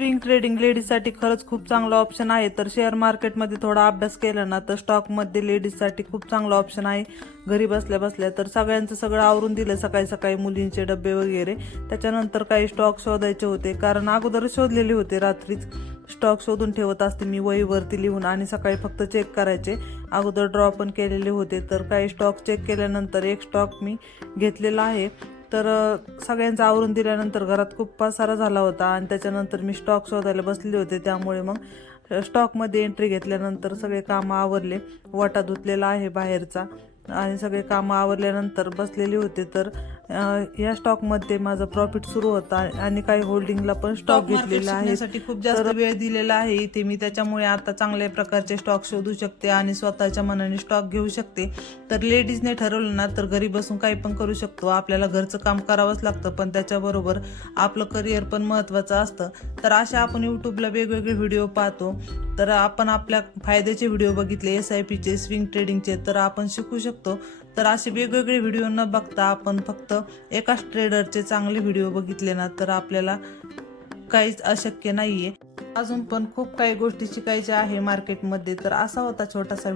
Swing trading लेडीजसाठी खरंच खूप चांगला ऑप्शन आहे. तर शेअर मार्केटमध्ये थोडा अभ्यास केला ना तर स्टॉकमध्ये लेडीजसाठी खूप चांगला ऑप्शन आहे घरी बसल्या बसल्या. तर सगळ्यांचं सगळं आवरून दिलं सकाळी सकाळी, मुलींचे डबे वगैरे. त्याच्यानंतर काही स्टॉक शोधायचे होते, कारण अगोदर शोधलेले होते, रात्रीच स्टॉक शोधून ठेवत असते मी वहीवरती लिहून, आणि सकाळी फक्त चेक करायचे. अगोदर ड्रॉ पण केलेले होते. तर काही स्टॉक चेक केल्यानंतर एक स्टॉक मी घेतलेला आहे. तर सगळ्यांचं आवरून दिल्यानंतर घरात खूप पसारा झाला होता, आणि त्याच्यानंतर मी स्टॉक शोधायला बसले होते. त्यामुळे मग स्टॉकमध्ये एंट्री घेतल्यानंतर सगळे कामं आवरले. वाटा धुतलेला आहे बाहेरचा, आणि सगळे कामं आवरल्यानंतर बसलेले होते. तर या स्टॉकमध्ये माझा प्रॉफिट सुरू होता, आणि काही होल्डिंगला पण स्टॉक घेतलेला आहे. खूप जास्त वेळ दिलेला आहे इथे मी, त्याच्यामुळे आता चांगल्या प्रकारचे स्टॉक शोधू शकते आणि स्वतःच्या मनाने स्टॉक घेऊ शकते. तर लेडीजने ठरवलं ना तर घरी बसून काही पण करू शकतो. आपल्याला घरचं काम करावंच लागतं, पण त्याच्याबरोबर आपलं करिअर पण महत्त्वाचं असतं. तर अशा आपण यूट्यूबला वेगवेगळे व्हिडिओ पाहतो. तर आपण आपल्या फायद्याचे व्हिडिओ बघितले SIPचे, स्विंग ट्रेडिंगचे, तर आपण शिकू शकतो. तर असे वेगवेगळे व्हिडिओ न बघता आपण फक्त एकाच ट्रेडरचे चांगले व्हिडिओ बघितले ना तर आपल्याला काहीच अशक्य नाहीये. अजून पण खूप काही गोष्टी शिकायच्या आहे मार्केटमध्ये. तर असा होता छोटासा